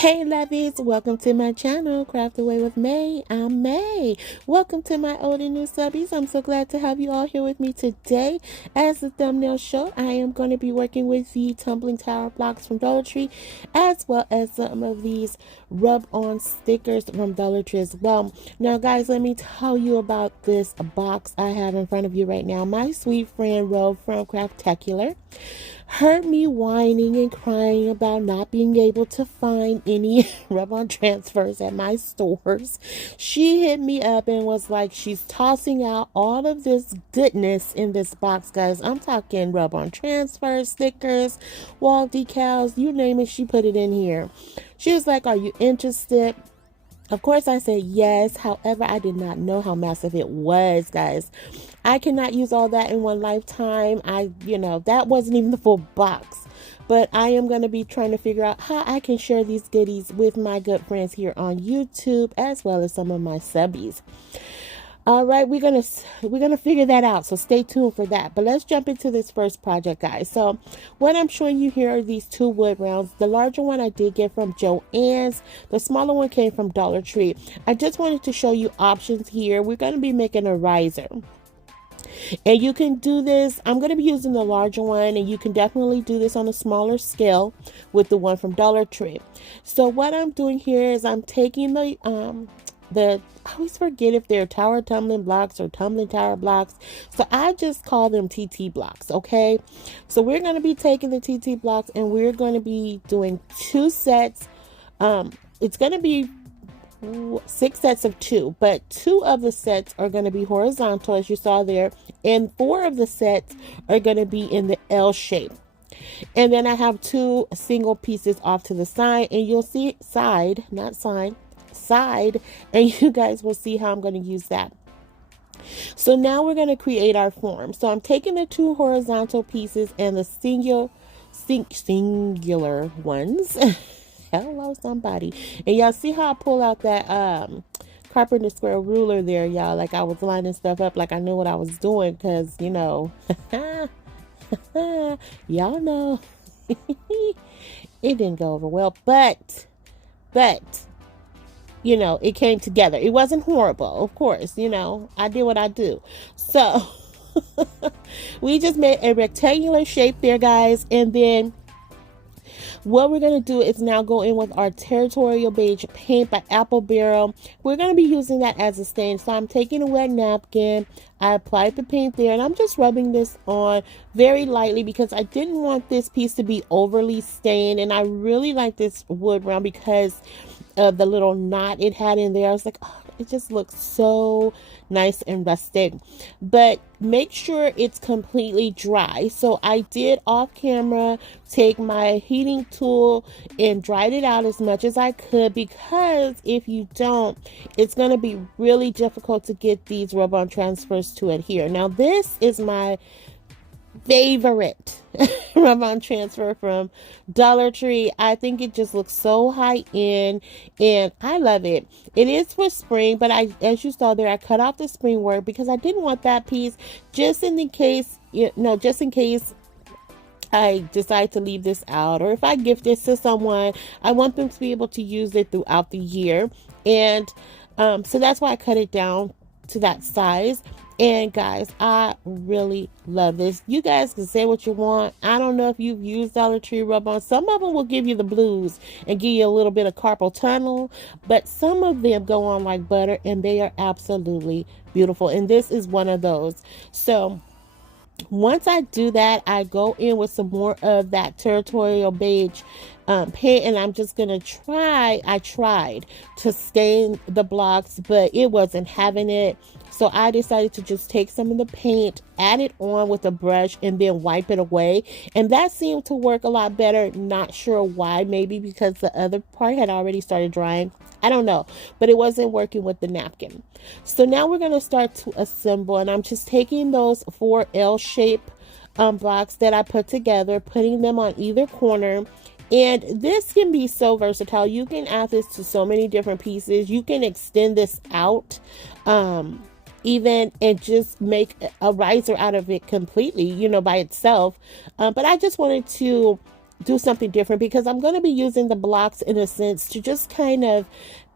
Hey Lovies, welcome to my channel, Craft Away with May. I'm May. Welcome to my old and new subbies. I'm so glad to have you all here with me today. As the thumbnail showed, I am going to be working with the Tumbling Tower blocks from Dollar Tree, as well as some of these rub-on stickers from Dollar Tree as well. Now guys, let me tell you about this box I have in front of you right now. My sweet friend Ro from Crafttechular heard me whining and crying about not being able to find any rub-on transfers at my stores. She hit me up and was like, she's tossing out all of this goodness in this box, guys. I'm talking rub-on transfers, stickers, wall decals, you name it, she put it in here. She was like, are you interested? Of course, I said yes. However, I did not know how massive it was, guys. I cannot use all that in one lifetime. That wasn't even the full box. But I am going to be trying to figure out how I can share these goodies with my good friends here on YouTube, as well as some of my subbies. All right, we're gonna figure that out, so stay tuned for that. But let's jump into this first project, guys. So what I'm showing you here are these two wood rounds. The larger one I did get from Joann's. The smaller one came from Dollar Tree. I just wanted to show you options here. We're going to be making a riser, and you can do this. I'm going to be using the larger one, and you can definitely do this on a smaller scale with the one from Dollar Tree. So what I'm doing here is I'm taking I always forget if they're tower tumbling blocks or tumbling tower blocks, so I just call them TT blocks. Okay, so we're going to be taking the TT blocks and we're going to be doing two sets. It's going to be 6 sets of 2, but 2 of the sets are going to be horizontal, as you saw there, and 4 of the sets are going to be in the L shape. And then I have 2 single pieces off to the side, and you'll see side, and you guys will see how I'm going to use that. So now we're going to create our form. So I'm taking the 2 horizontal pieces and the singular ones. Hello somebody. And y'all see how I pull out that carpenter square ruler there, y'all, like I was lining stuff up like I knew what I was doing, because y'all know it didn't go over well, but it came together. It wasn't horrible, of course. I did what I do. So we just made a rectangular shape there, guys. And then what we're going to do is now go in with our Territorial Beige paint by Apple Barrel. We're going to be using that as a stain. So I'm taking a wet napkin. I applied the paint there, and I'm just rubbing this on very lightly because I didn't want this piece to be overly stained. And I really like this wood round because of the little knot it had in there. I was like, oh, it just looks so nice and rustic. But make sure it's completely dry. So I did off camera take my heating tool and dried it out as much as I could, because if you don't, it's going to be really difficult to get these rub-on transfers to adhere. Now this is my favorite rub-on transfer from Dollar Tree. I think it just looks so high end and I love it. It is for spring, but as you saw there, I cut off the spring work because I didn't want that piece, just in case I decide to leave this out, or if I gift this to someone, I want them to be able to use it throughout the year. And so that's why I cut it down to that size. And guys, I really love this. You guys can say what you want. I don't know if you've used Dollar Tree rub-on. Some of them will give you the blues and give you a little bit of carpal tunnel, but some of them go on like butter, and they are absolutely beautiful. And this is one of those. So once I do that, I go in with some more of that Territorial Beige paint, and I'm just gonna I tried to stain the blocks, but it wasn't having it. So I decided to just take some of the paint, add it on with a brush, and then wipe it away. And that seemed to work a lot better. Not sure why. Maybe because the other part had already started drying. I don't know. But it wasn't working with the napkin. So now we're going to start to assemble. And I'm just taking those 4 L-shape blocks that I put together, putting them on either corner. And this can be so versatile. You can add this to so many different pieces. You can extend this out even and just make a riser out of it completely, by itself. But I just wanted to do something different, because I'm going to be using the blocks in a sense to just kind of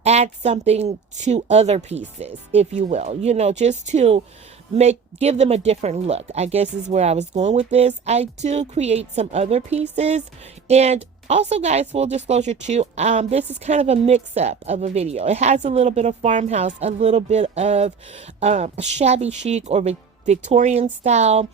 add something to other pieces, if you will, just to give them a different look, I guess is where I was going with this. I do create some other pieces, and also, guys, full disclosure too, this is kind of a mix-up of a video. It has a little bit of farmhouse, a little bit of shabby chic or Victorian style.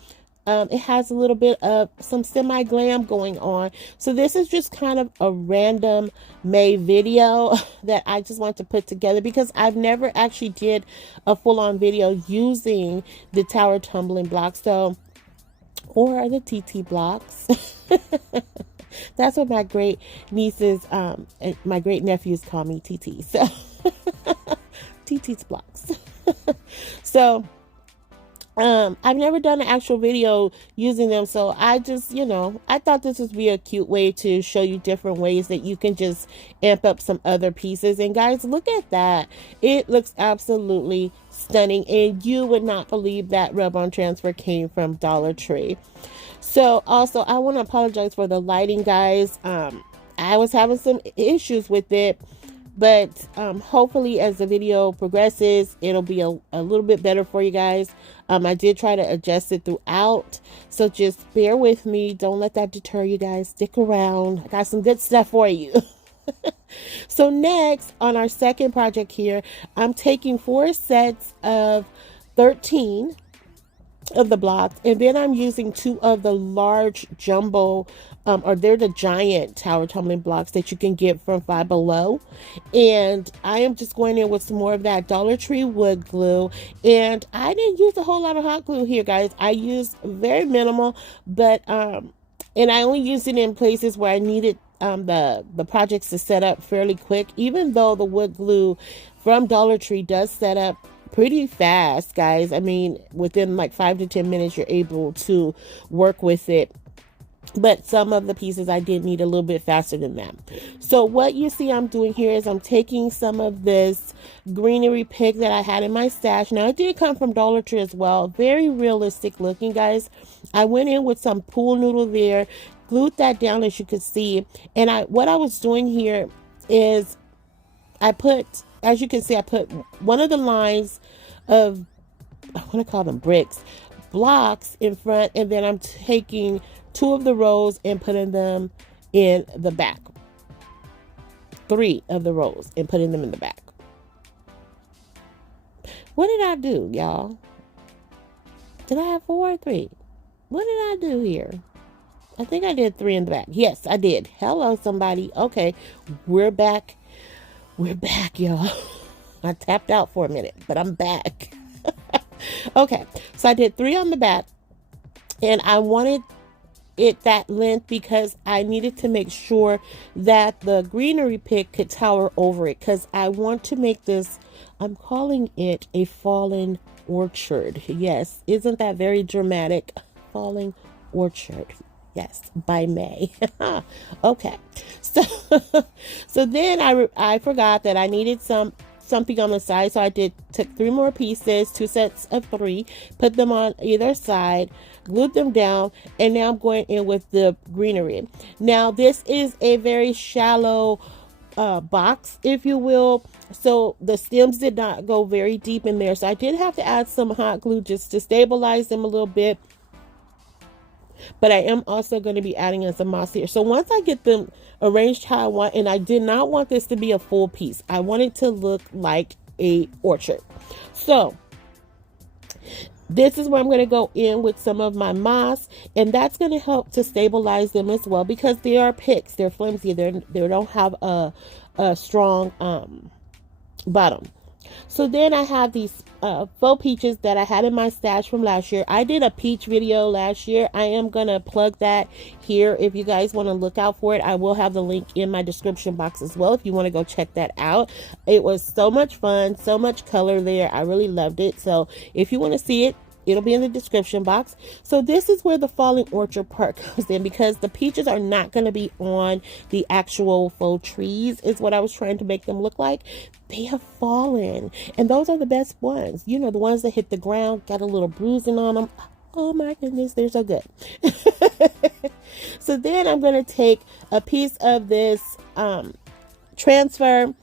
It has a little bit of some semi-glam going on. So this is just kind of a random made video that I just want to put together, because I've never actually did a full-on video using the tower tumbling blocks, so, or the TT blocks. That's what my great nieces and my great nephews call me, TT. So TT's blocks. So I've never done an actual video using them, so I just, I thought this would be a cute way to show you different ways that you can just amp up some other pieces. And guys, look at that. It looks absolutely stunning, and you would not believe that rub-on transfer came from Dollar Tree. So also, I want to apologize for the lighting, guys. I was having some issues with it, but hopefully as the video progresses, it'll be a little bit better for you guys. I did try to adjust it throughout, so just bear with me. Don't let that deter you guys. Stick around. I got some good stuff for you. So next, on our second project here, I'm taking 4 sets of 13 of the blocks, and then I'm using 2 of the large jumbo or they're the giant tower tumbling blocks that you can get from Five Below, and I am just going in with some more of that Dollar Tree wood glue. And I didn't use a whole lot of hot glue here, guys. I used very minimal, but and I only used it in places where I needed the projects to set up fairly quick, even though the wood glue from Dollar Tree does set up pretty fast, guys. I mean, within like 5 to 10 minutes, you're able to work with it. But some of the pieces I did need a little bit faster than that. So what you see I'm doing here is I'm taking some of this greenery pick that I had in my stash. Now, it did come from Dollar Tree as well. Very realistic looking, guys. I went in with some pool noodle there, glued that down, as you can see. And what I was doing here is I put, as you can see, I put one of the lines of, I want to call them blocks in front, and then I'm taking 2 of the rows and putting them in the back. 3 of the rows and putting them in the back. What did I do, y'all? Did I have 4 or 3? What did I do here? I think I did 3 in the back. Yes, I did. Hello, somebody. Okay, we're back. We're back, y'all. I tapped out for a minute, but I'm back. Okay, so I did 3 on the back, and I wanted it that length because I needed to make sure that the greenery pick could tower over it, because I want to make this, I'm calling it a fallen orchard. Yes, isn't that very dramatic? Falling orchard. Yes, by May. Okay, so then I forgot that I needed something on the side, so I took 3 more pieces, 2 sets of 3, put them on either side, glued them down, and now I'm going in with the greenery. Now this is a very shallow box, if you will, so the stems did not go very deep in there, so I did have to add some hot glue just to stabilize them a little bit. But I am also going to be adding in some moss here. So once I get them arranged how I want, and I did not want this to be a full piece, I want it to look like a orchard. So this is where I'm going to go in with some of my moss, and that's going to help to stabilize them as well, because they are picks. They're flimsy. They don't have a strong bottom. So then I have these faux peaches that I had in my stash from last year. I did a peach video last year. I am going to plug that here if you guys want to look out for it. I will have the link in my description box as well if you want to go check that out. It was so much fun, so much color there. I really loved it. So if you want to see it, it'll be in the description box. So this is where the falling orchard part comes in, because the peaches are not going to be on the actual faux trees, is what I was trying to make them look like. They have fallen, and those are the best ones. You know, the ones that hit the ground, got a little bruising on them. Oh my goodness, they're so good. So then I'm going to take a piece of this transfer,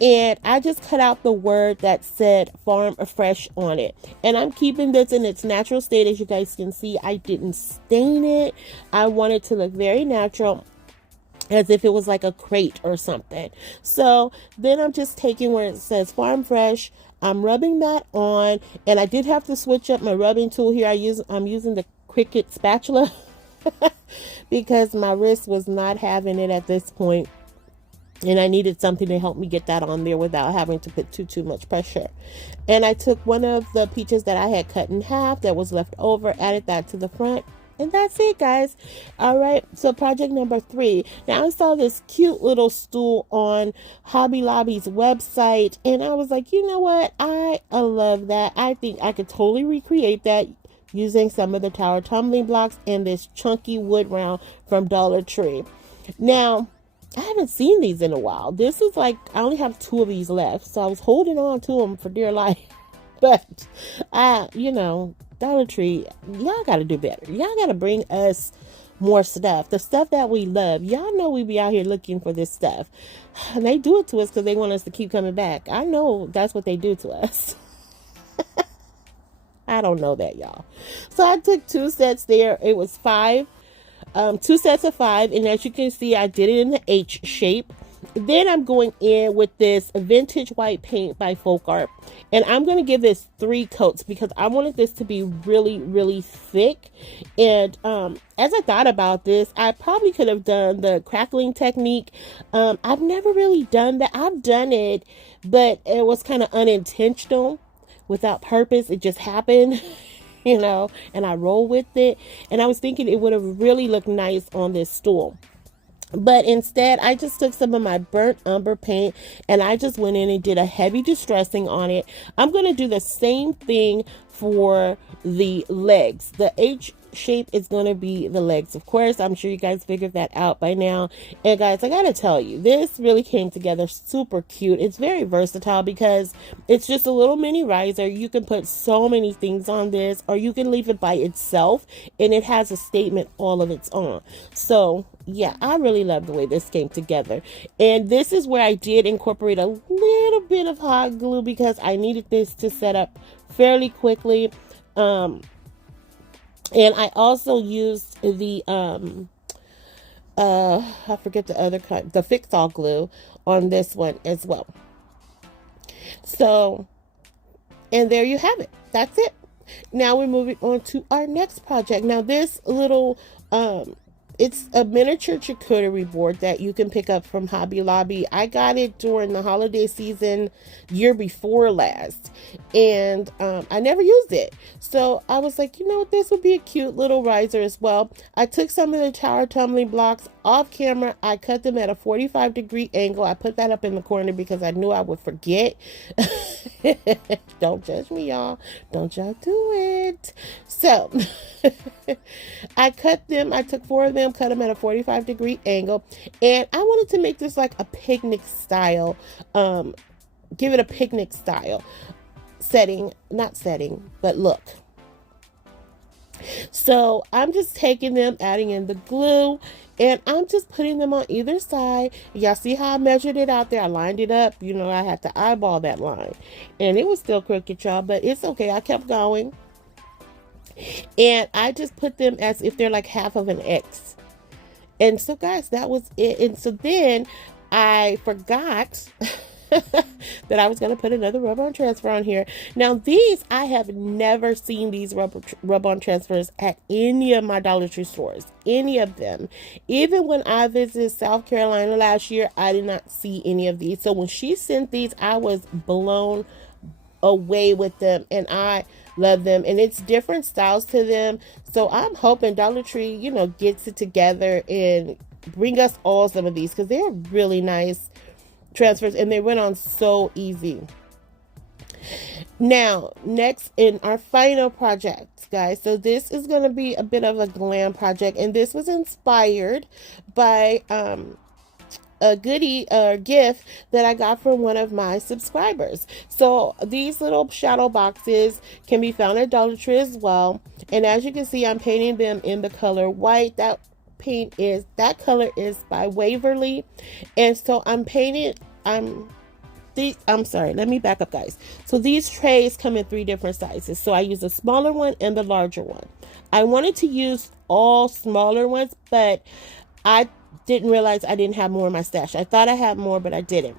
and I just cut out the word that said Farm Fresh on it. And I'm keeping this in its natural state. As you guys can see, I didn't stain it. I want it to look very natural, as if it was like a crate or something. So then I'm just taking where it says Farm Fresh, I'm rubbing that on, and I did have to switch up my rubbing tool here. I'm using the Cricut spatula because my wrist was not having it at this point, and I needed something to help me get that on there without having to put too much pressure. And I took one of the peaches that I had cut in half that was left over, added that to the front, and that's it, guys. All right, so project number 3. Now, I saw this cute little stool on Hobby Lobby's website, and I was like, you know what? I love that. I think I could totally recreate that using some of the tower tumbling blocks and this chunky wood round from Dollar Tree. Now, I haven't seen these in a while. This is like, I only have 2 of these left, so I was holding on to them for dear life. But, you know, Dollar Tree, y'all got to do better. Y'all got to bring us more stuff. The stuff that we love. Y'all know we be out here looking for this stuff. And they do it to us because they want us to keep coming back. I know that's what they do to us. I don't know that, y'all. So I took 2 sets there. It was 5. 2 sets of 5. And as you can see, I did it in the H shape. Then I'm going in with this vintage white paint by FolkArt, and I'm going to give this 3 coats because I wanted this to be really, really thick. And as I thought about this, I probably could have done the crackling technique. I've never really done that. I've done it, but it was kind of unintentional, without purpose. It just happened. You know, and I roll with it, and I was thinking it would have really looked nice on this stool. But instead, I just took some of my burnt umber paint and I just went in and did a heavy distressing on it. I'm going to do the same thing for the legs. The H shape is going to be the legs. Of course, I'm sure you guys figured that out by now. And guys, I got to tell you, this really came together super cute. It's very versatile because it's just a little mini riser. You can put so many things on this, or you can leave it by itself and it has a statement all of its own. So yeah, I really love the way this came together. And this is where I did incorporate a little bit of hot glue because I needed this to set up fairly quickly. And I also used the I forget the other kind, the fix-all glue on this one as well. So, and there you have it. That's it. Now we're moving on to our next project. Now this little it's a miniature charcuterie board that you can pick up from Hobby Lobby. I got it during the holiday season year before last, and I never used it. So I was like, you know what, this would be a cute little riser as well. I took some of the tower tumbling blocks off camera. I cut them at a 45-degree angle. I put that up in the corner because I knew I would forget. Don't judge me, y'all. Don't y'all do it. So I cut them. I took 4 of them, cut them at a 45-degree angle, and I wanted to make this like a picnic style, give it a picnic style not setting, but look. So I'm just taking them, adding in the glue, and I'm just putting them on either side. Y'all see how I measured it out there? I lined it up. You know, I had to eyeball that line, and it was still crooked, y'all, but it's okay. I kept going, and I just put them as if they're like half of an X. And so guys, that was it. And so then I forgot that I was going to put another rub-on transfer on here. Now these, I have never seen these rub-on transfers at any of my Dollar Tree stores, any of them. Even when I visited South Carolina last year, I did not see any of these. So when she sent these, I was blown away with them, and I love them, and it's different styles to them. So I'm hoping Dollar Tree, you know, gets it together and bring us all some of these because they're really nice transfers and they went on so easy. Now, next in our final project, guys, so this is going to be a bit of a glam project, and this was inspired by a goodie gift that I got from one of my subscribers. So these little shadow boxes can be found at Dollar Tree as well, and as you can see, I'm painting them in the color white. That paint is, that color is by Waverly. And so I'm painting, I'm sorry, let me back up, guys. So these trays come in 3 different sizes. So I use the smaller one and the larger one. I wanted to use all smaller ones, but I didn't realize I didn't have more in my stash. I thought I had more, but I didn't.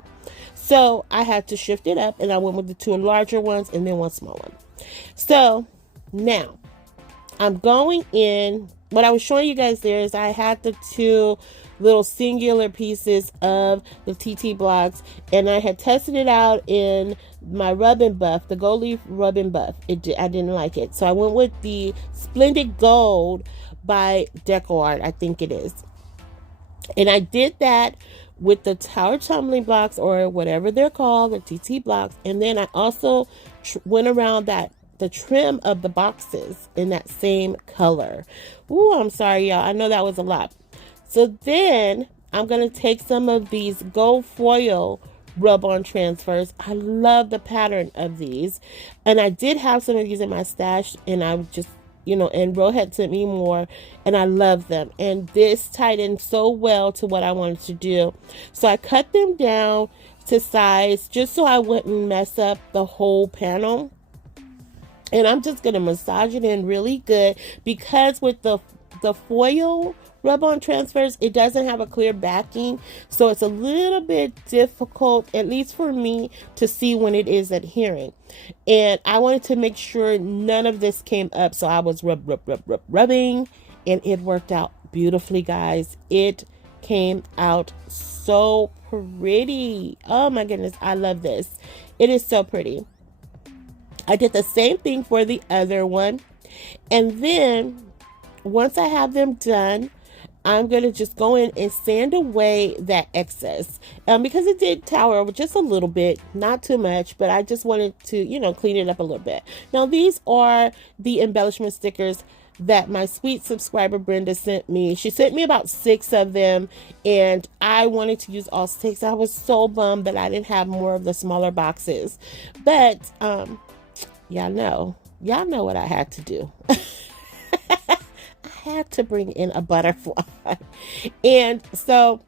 So I had to shift it up, and I went with the 2 larger ones and then 1 small one. So now I'm going in. What I was showing you guys there is I had the 2 little singular pieces of the TT blocks, and I had tested it out in my rub and buff, the gold leaf rub and buff. I didn't like it, so I went with the Splendid Gold by Decor, I think it is. And I did that with the Tower Tumbling blocks, or whatever they're called, the TT blocks. And then I also went around the trim of the boxes in that same color. Ooh, I'm sorry, y'all. I know that was a lot. So then I'm going to take some of these gold foil rub-on transfers. I love the pattern of these. And I did have some of these in my stash, and I just, and Ro had sent me more, and I love them. And this tied in so well to what I wanted to do. So I cut them down to size just so I wouldn't mess up the whole panel. And I'm just going to massage it in really good, because with the foil rub-on transfers, it doesn't have a clear backing, so it's a little bit difficult, at least for me, to see when it is adhering. And I wanted to make sure none of this came up, so I was rubbing, and it worked out beautifully, guys. It came out so pretty. Oh my goodness, I love this. It is so pretty. I did the same thing for the other one, and then once I have them done, I'm going to just go in and sand away that excess, because it did tower over just a little bit, not too much, but I just wanted to, clean it up a little bit. Now, these are the embellishment stickers that my sweet subscriber Brenda sent me. She sent me about 6 of them, and I wanted to use all 6. I was so bummed that I didn't have more of the smaller boxes, but y'all know what I had to do. Had to bring in a butterfly. And so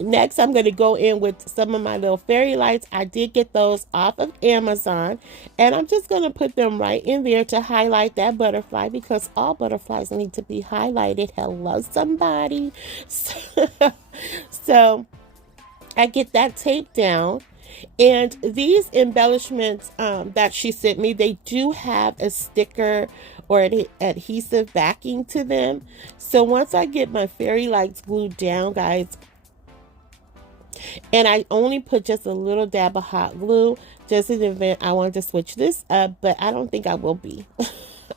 next I'm going to go in with some of my little fairy lights. I did get those off of Amazon, and I'm just going to put them right in there to highlight that butterfly, because all butterflies need to be highlighted. Hello, somebody. So I get that taped down. And these embellishments that she sent me, they do have a sticker or an adhesive backing to them. So once I get my fairy lights glued down, guys, and I only put just a little dab of hot glue, just in the event I wanted to switch this up, but I don't think I will be.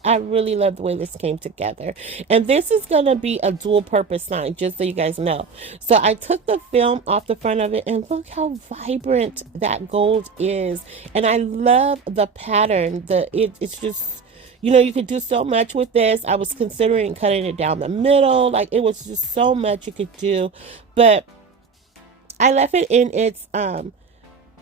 I really love the way this came together. And this is going to be a dual purpose sign, just so you guys know. So I took the film off the front of it, and look how vibrant that gold is. And I love the pattern. It's just, you could do so much with this. I was considering cutting it down the middle. Like, it was just so much you could do. But I left it in its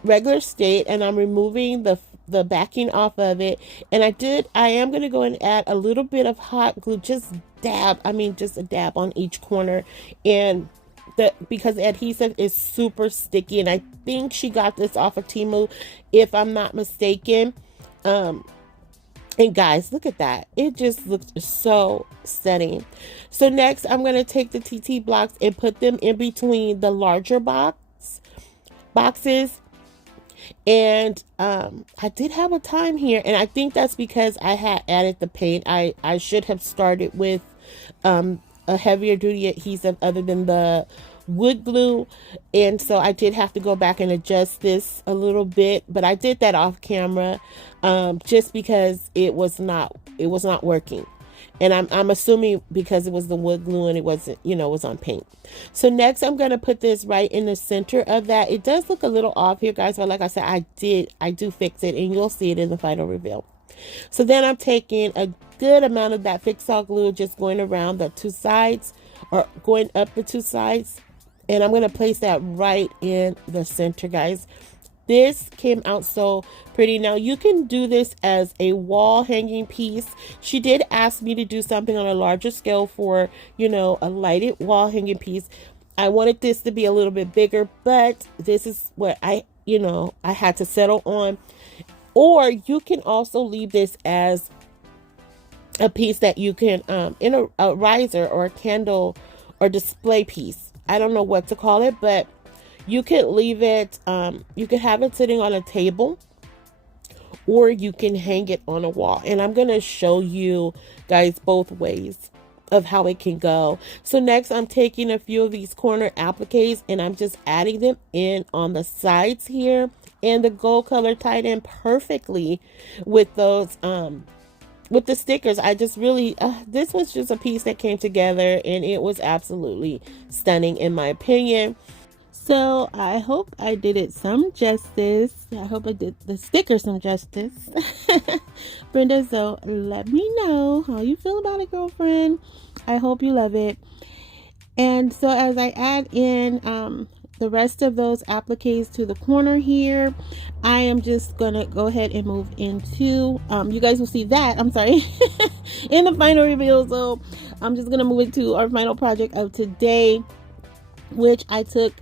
regular state, and I'm removing the backing off of it. And I am going to go and add a little bit of hot glue, just a dab on each corner. And because the adhesive is super sticky, and I think she got this off of Temu, if I'm not mistaken. And guys, look at that. It just looks so stunning. So next I'm going to take the TT blocks and put them in between the larger boxes. And I did have a time here, and I think that's because I had added the paint. I should have started with a heavier duty adhesive other than the wood glue, and so I did have to go back and adjust this a little bit, but I did that off camera just because it was not working. And I'm assuming because it was the wood glue and it wasn't, it was on paint. So next I'm going to put this right in the center of that. It does look a little off here, guys, but like I said, I do fix it, and you'll see it in the final reveal. So then I'm taking a good amount of that fix-all glue, just going around the 2 sides, or going up the 2 sides. And I'm going to place that right in the center, guys. this came out so pretty. Now you can do this as a wall hanging piece. She did ask me to do something on a larger scale for, you know, a lighted wall hanging piece. I wanted this to be a little bit bigger, but this is what I had to settle on. Or you can also leave this as a piece that you can in a riser or a candle or display piece. I don't know what to call it, but you could leave it, you could have it sitting on a table, or you can hang it on a wall. And I'm going to show you guys both ways of how it can go. So next I'm taking a few of these corner appliques and I'm just adding them in on the sides here. And the gold color tied in perfectly with those, with the stickers. I just really, this was just a piece that came together and it was absolutely stunning in my opinion. So I hope I did it some justice. I hope I did the sticker some justice. Brenda, so let me know how you feel about it, girlfriend. I hope you love it. And so as I add in the rest of those appliques to the corner here, I am just gonna go ahead and move into, you guys will see that, I'm sorry, in the final reveal. So I'm just gonna move into our final project of today, which I took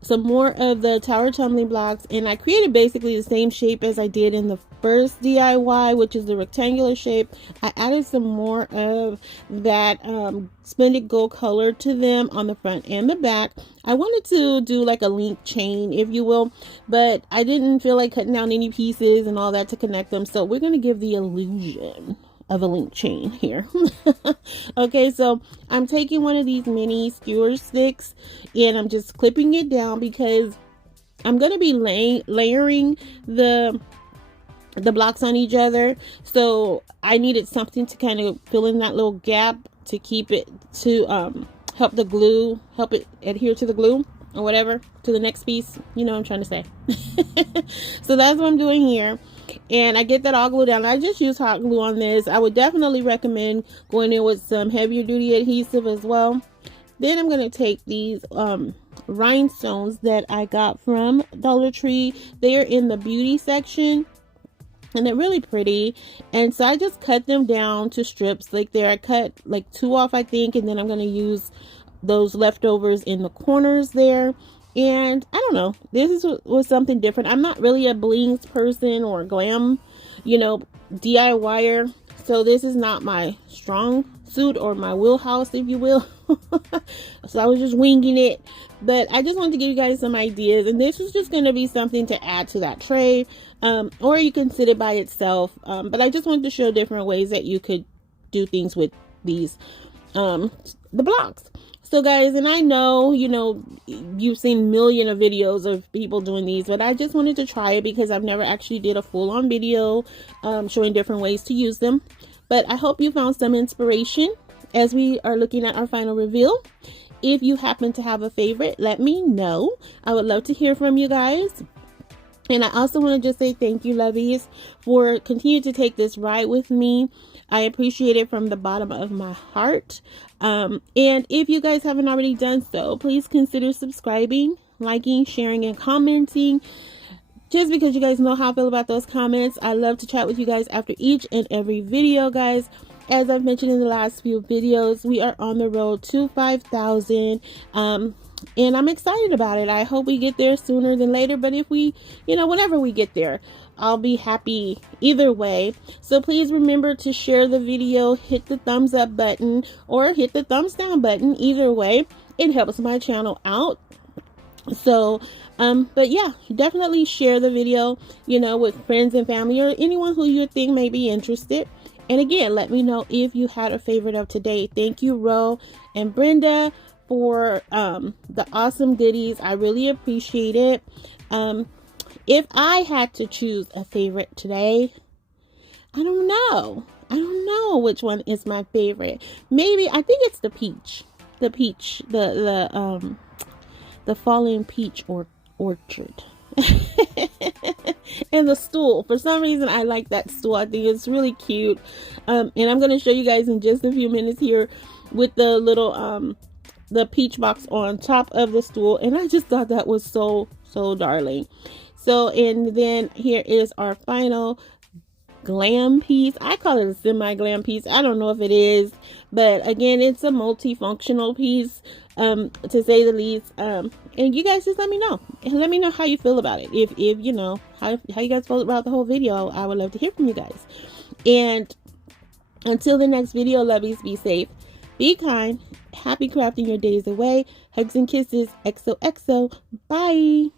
some more of the tower tumbling blocks and I created basically the same shape as I did in the first DIY, which is the rectangular shape. I added some more of that splendid gold color to them on the front and the back. I wanted to do like a link chain, if you will, but I didn't feel like cutting down any pieces and all that to connect them, so we're going to give the illusion of a link chain here. Okay, so I'm taking one of these mini skewer sticks and I'm just clipping it down because I'm going to be layering the blocks on each other. So I needed something to kind of fill in that little gap to keep it, to help it adhere to the glue or whatever, to the next piece. You know what I'm trying to say. So that's what I'm doing here. And I get that all glued down. I just use hot glue on this. I would definitely recommend going in with some heavier duty adhesive as well. Then I'm going to take these rhinestones that I got from Dollar Tree. They are in the beauty section and they're really pretty. And so I just cut them down to strips like there. I cut like 2 off, I think, and then I'm going to use those leftovers in the corners there. And I don't know, this was something different. I'm not really a blings person or glam, you know, DIYer. So this is not my strong suit or my wheelhouse, if you will. So I was just winging it. But I just wanted to give you guys some ideas. And this is just going to be something to add to that tray. Or you can sit it by itself. But I just wanted to show different ways that you could do things with these, the blocks. So guys, and I know, you know, you've seen millions of videos of people doing these, but I just wanted to try it because I've never actually did a full-on video showing different ways to use them. But I hope you found some inspiration as we are looking at our final reveal. If you happen to have a favorite, let me know. I would love to hear from you guys. And I also want to just say thank you, Lovies, for continuing to take this ride with me. I appreciate it from the bottom of my heart. And if you guys haven't already done so, please consider subscribing, liking, sharing, and commenting. Just because you guys know how I feel about those comments. I love to chat with you guys after each and every video, guys. As I've mentioned in the last few videos, we are on the road to 5,000. And I'm excited about it. I hope we get there sooner than later. But if we, you know, whenever we get there, I'll be happy either way. So please remember to share the video, hit the thumbs up button, or hit the thumbs down button. Either way, it helps my channel out. So, but yeah, definitely share the video, you know, with friends and family or anyone who you think may be interested. And again, let me know if you had a favorite of today. Thank you, Ro and Brenda, for the awesome goodies. I really appreciate it. If I had to choose a favorite today, I don't know. I don't know which one is my favorite. Maybe, I think it's the peach. The peach, the falling peach orchard. And the stool. For some reason, I like that stool. I think it's really cute. And I'm going to show you guys in just a few minutes here with the little, the peach box on top of the stool. And I just thought that was so so darling. So, and then here is our final glam piece. I call it a semi-glam piece. I don't know if it is, but again, it's a multifunctional piece, to say the least. And you guys just let me know. And let me know how you feel about it. If you know, how you guys felt about the whole video. I would love to hear from you guys. And until the next video, lovies, be safe, be kind, happy crafting your days away. Hugs and kisses. XOXO. Bye.